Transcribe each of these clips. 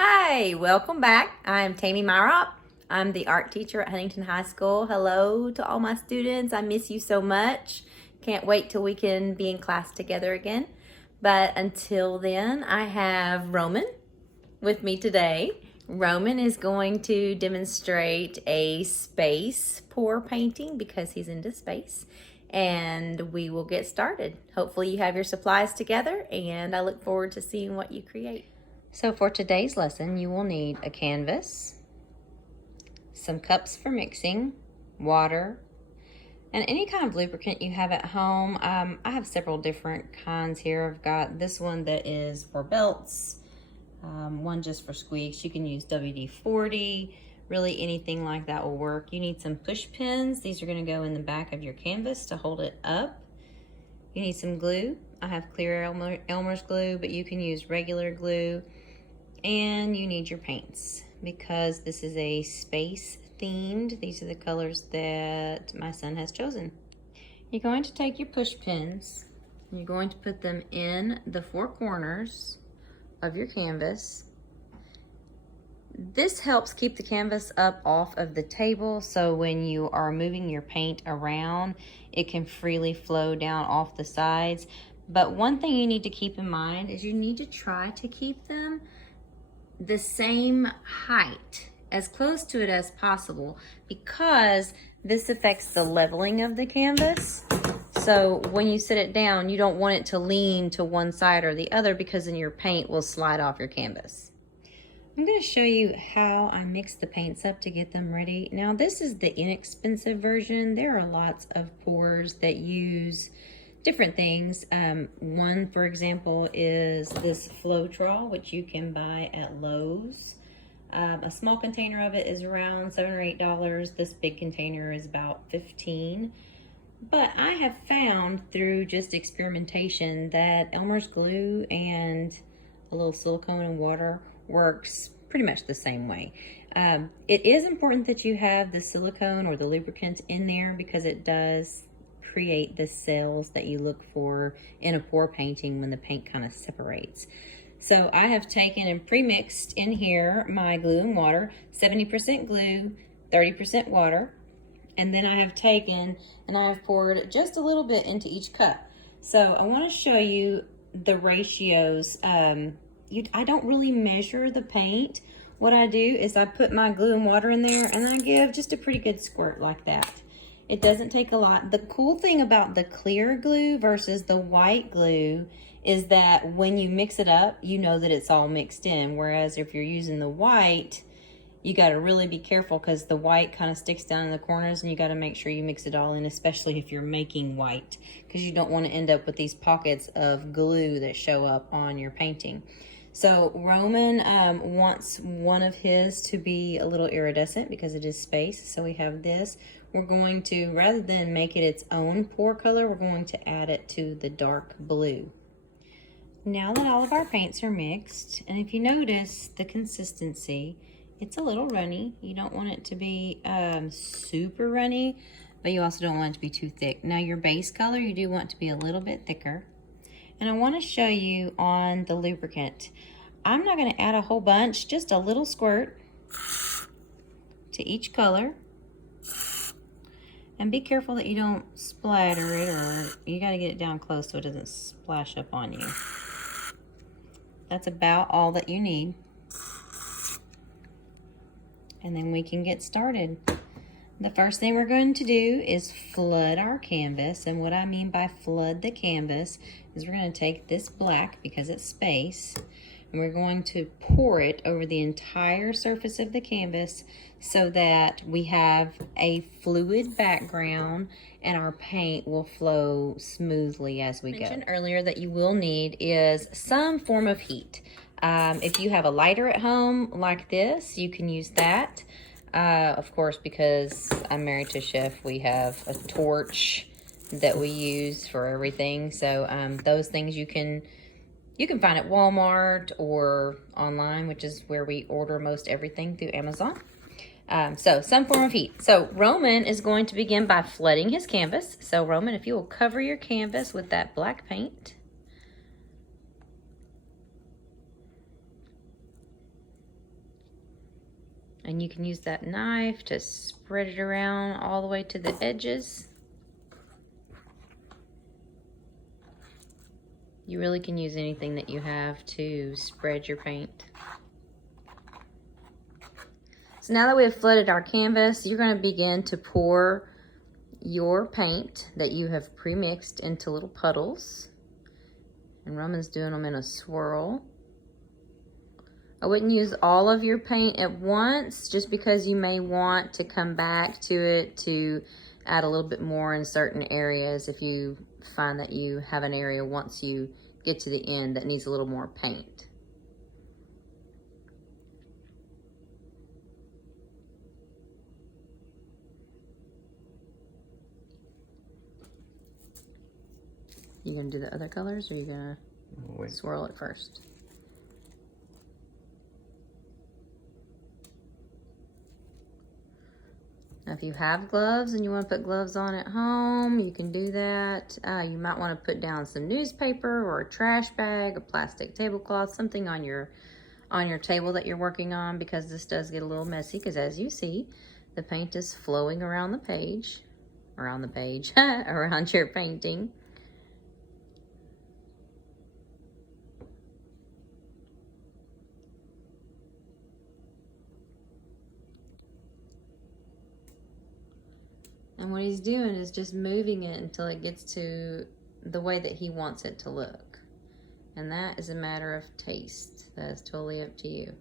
Hi, welcome back. I'm Tammy Myrop. I'm the art teacher at Huntington High School. Hello to all my students. I miss you so much. Can't wait till we can be in class together again. But until then, I have Roman with me today. Roman is going to demonstrate a space pour painting because he's into space. And we will get started. Hopefully you have your supplies together, and I look forward to seeing what you create. So for today's lesson, you will need a canvas, some cups for mixing, water, and any kind of lubricant you have at home. I have several different kinds here. I've got this one that is for belts, one just for squeaks. You can use WD-40, really anything like that will work. You need some push pins. These are going to go in the back of your canvas to hold it up. You need some glue. I have clear Elmer's glue, but you can use regular glue. And you need your paints because this is a space themed. These are the colors that my son has chosen. You're going to take your push pins. You're going to put them in the four corners of your canvas. This helps keep the canvas up off of the table, so when you are moving your paint around, it can freely flow down off the sides. But one thing you need to keep in mind is you need to try to keep them the same height, as close to it as possible, because this affects the leveling of the canvas. So when you sit it down, you don't want it to lean to one side or the other, because then your paint will slide off your canvas. I'm going to show you how I mix the paints up to get them ready. Now this is the inexpensive version. There are lots of pours that use different things. One, for example, is this Floetrol, which you can buy at Lowe's. A small container of it is around $7 or $8. This big container is about $15. But I have found through just experimentation that Elmer's glue and a little silicone and water works pretty much the same way. It is important that you have the silicone or the lubricant in there because it does create the cells that you look for in a pour painting when the paint kind of separates. So I have taken and pre-mixed in here my glue and water, 70% glue, 30% water, and then I have taken and I have poured just a little bit into each cup. So I want to show you the ratios. I don't really measure the paint. What I do is I put my glue and water in there and I give just a pretty good squirt like that. It doesn't take a lot. The cool thing about the clear glue versus the white glue is that when you mix it up, you know that it's all mixed in. Whereas if you're using the white, you got to really be careful because the white kind of sticks down in the corners, and you got to make sure you mix it all in, especially if you're making white, because you don't want to end up with these pockets of glue that show up on your painting. So Roman wants one of his to be a little iridescent because it is space. So we have this. We're going to, rather than make it its own pour color, we're going to add it to the dark blue. Now that all of our paints are mixed, and if you notice the consistency, it's a little runny. You don't want it to be super runny, but you also don't want it to be too thick. Now your base color, you do want to be a little bit thicker. And I want to show you on the lubricant. I'm not going to add a whole bunch, just a little squirt to each color. And be careful that you don't splatter it, or you got to get it down close so it doesn't splash up on you. That's about all that you need. And then we can get started. The first thing we're going to do is flood our canvas. And what I mean by flood the canvas is we're going to take this black, because it's space, and we're going to pour it over the entire surface of the canvas so that we have a fluid background and our paint will flow smoothly as we go. I mentioned earlier that you will need is some form of heat. If you have a lighter at home like this, you can use that. Of course, because I'm married to a chef, we have a torch that we use for everything. So those things you can find at Walmart or online, which is where we order most everything, through Amazon. So some form of heat. So Roman is going to begin by flooding his canvas. So Roman, if you will cover your canvas with that black paint. And you can use that knife to spread it around all the way to the edges. You really can use anything that you have to spread your paint. So now that we have flooded our canvas, you're going to begin to pour your paint that you have pre-mixed into little puddles. And Roman's doing them in a swirl. I wouldn't use all of your paint at once, just because you may want to come back to it to add a little bit more in certain areas if you find that you have an area once you get to the end that needs a little more paint. You gonna do the other colors, or are you gonna swirl it first? Now, if you have gloves and you want to put gloves on at home, you can do that. You might want to put down some newspaper or a trash bag, a plastic tablecloth, something on your table that you're working on, because this does get a little messy, because as you see, the paint is flowing around the page, around your painting. And what he's doing is just moving it until it gets to the way that he wants it to look. And that is a matter of taste. That is totally up to you.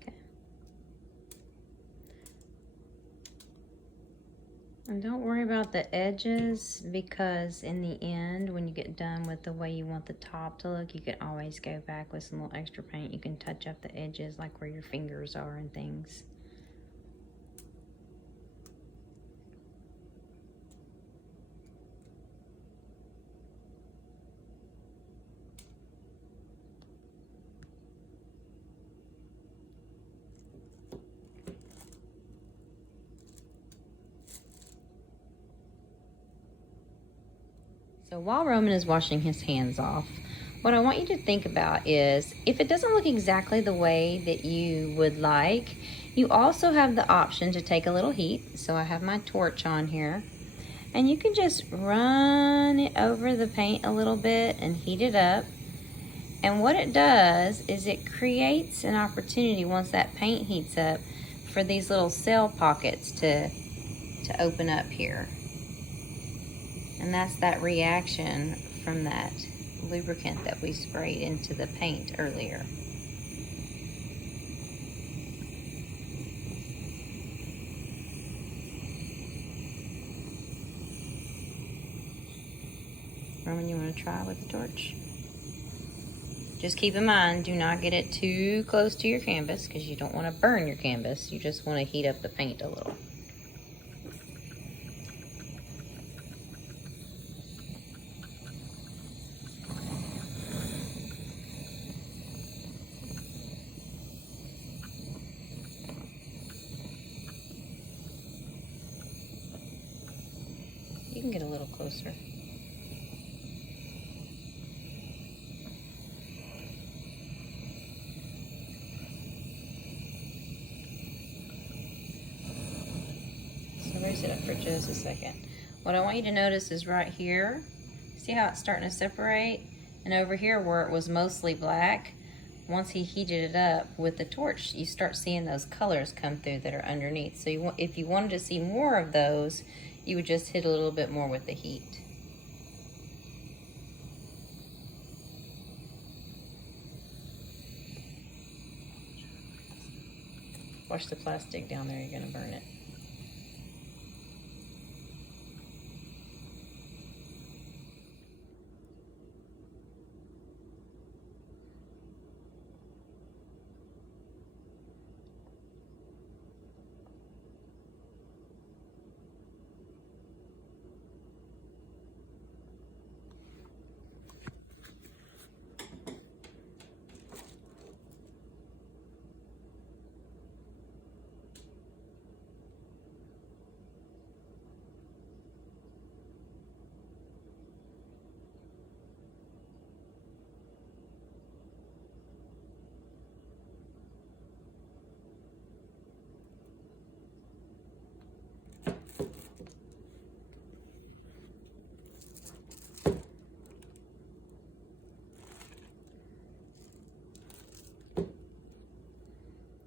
Okay. And don't worry about the edges, because in the end, when you get done with the way you want the top to look, you can always go back with some little extra paint. You can touch up the edges, like where your fingers are and things. So while Roman is washing his hands off, what I want you to think about is, if it doesn't look exactly the way that you would like, you also have the option to take a little heat. So I have my torch on here, And you can just run it over the paint a little bit and heat it up. And what it does is it creates an opportunity once that paint heats up for these little cell pockets to open up here. And that's that reaction from that lubricant that we sprayed into the paint earlier. Roman, you want to try with the torch? Just keep in mind, do not get it too close to your canvas because you don't want to burn your canvas. You just want to heat up the paint a little. You can get a little closer. Raise it up for just a second. What I want you to notice is right here, see how it's starting to separate? And over here where it was mostly black, once he heated it up with the torch, you start seeing those colors come through that are underneath. So if you wanted to see more of those, you would just hit a little bit more with the heat. Watch the plastic down there, you're gonna burn it.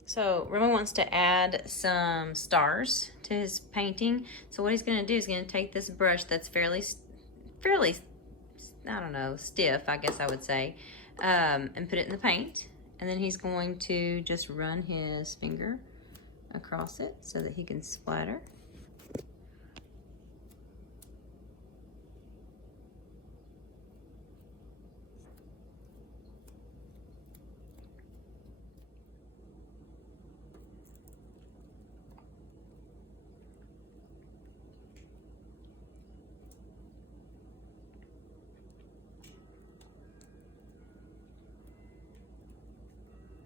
So Roman wants to add some stars to his painting. So what he's going to do is going to take this brush that's fairly, I don't know, stiff, I guess I would say, and put it in the paint. And then he's going to just run his finger across it so that he can splatter.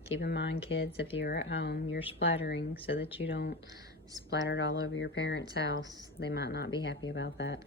Keep in mind, kids, if you're at home, you're splattering so that you don't splatter it all over your parents' house. They might not be happy about that.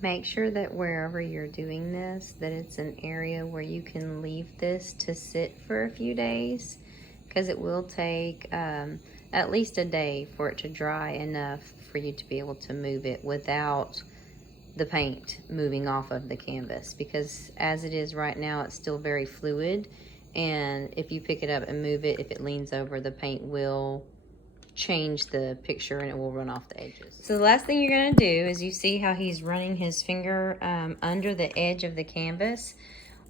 Make sure that wherever you're doing this, that it's an area where you can leave this to sit for a few days, because it will take at least a day for it to dry enough for you to be able to move it without the paint moving off of the canvas, because as it is right now, it's still very fluid, and if you pick it up and move it, if it leans over, the paint will change the picture and it will run off the edges. So the last thing you're going to do is, you see how he's running his finger under the edge of the canvas.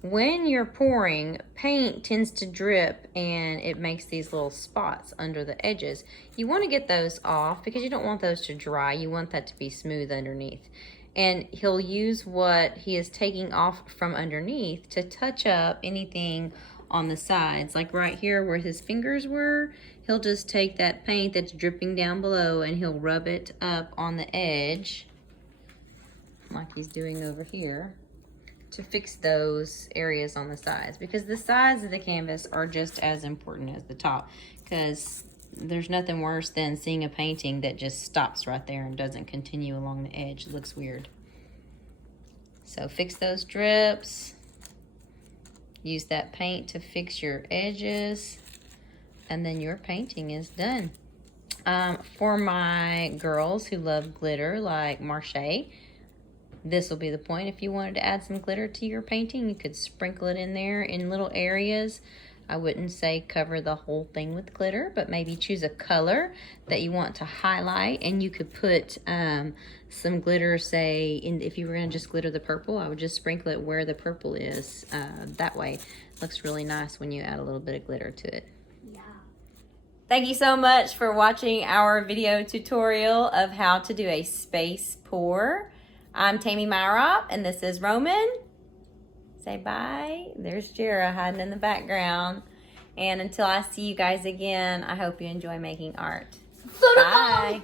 When you're pouring, paint tends to drip and it makes these little spots under the edges. You want to get those off because you don't want those to dry. You want that to be smooth underneath. And he'll use what he is taking off from underneath to touch up anything on the sides. Like right here where his fingers were, he'll just take that paint that's dripping down below and he'll rub it up on the edge, like he's doing over here, to fix those areas on the sides, because the sides of the canvas are just as important as the top, because there's nothing worse than seeing a painting that just stops right there and doesn't continue along the edge. It looks weird. So fix those drips. Use that paint to fix your edges, and then your painting is done. For my girls who love glitter like Marche, this will be the point. If you wanted to add some glitter to your painting, you could sprinkle it in there in little areas. I wouldn't say cover the whole thing with glitter, but maybe choose a color that you want to highlight, and you could put some glitter, say, if you were going to just glitter the purple, I would just sprinkle it where the purple is. That way, it looks really nice when you add a little bit of glitter to it. Yeah. Thank you so much for watching our video tutorial of how to do a space pour. I'm Tammy Myrop, and this is Roman. Say bye. There's Jera hiding in the background. And until I see you guys again, I hope you enjoy making art. Bye.